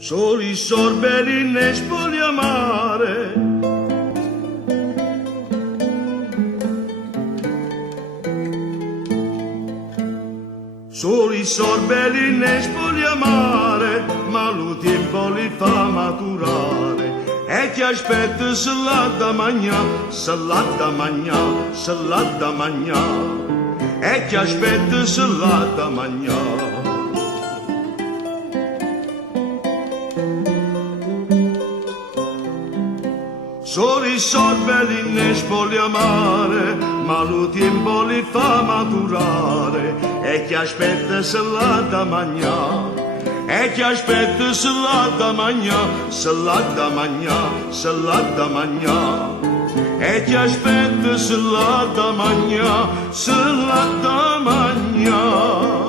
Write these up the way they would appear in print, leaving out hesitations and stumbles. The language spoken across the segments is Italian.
soli sorberi ne spogliamare. Soli sorberi ne spogliamare, ma lo tempo li fa maturare. E chi aspetta se l'ha da mangià, se l'ha da mangià, se l'ha da mangià. E chi aspetta se l'ha da mangià. Soli sorberi ne spogliamare, ma lo tempo li fa maturare. E chi aspetta se l'ha da mangià. E chi aspetta se l'ha da mangià, se l'ha da mangià, se l'ha da mangià. E chi aspetta se l'ha da mangià, se l'ha da mangià.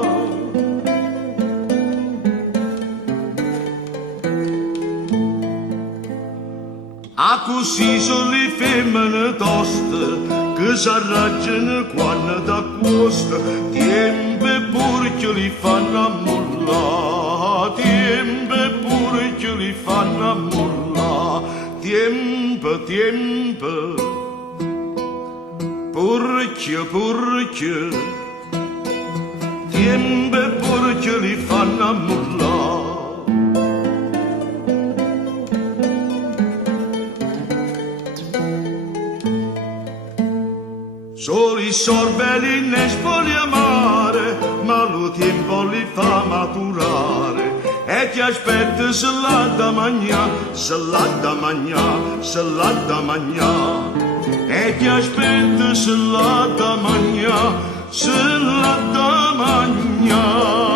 A così sono le femmine toste che s'arraggiano quando t'accosta. Tempo e pure li fanno ammollare, tempo e pure li fanno ammollare. Tempo, tempo, purchio, purchio. Tempo e pure li fanno ammollare. Soli sorberi ne spogliamare, ma lo tempo li fa maturare. E chi aspetta se l'ha da mangià, se l'ha da mangià, se l'ha da mangià. E chi aspetta se l'ha da mangià, se l'ha da mangià.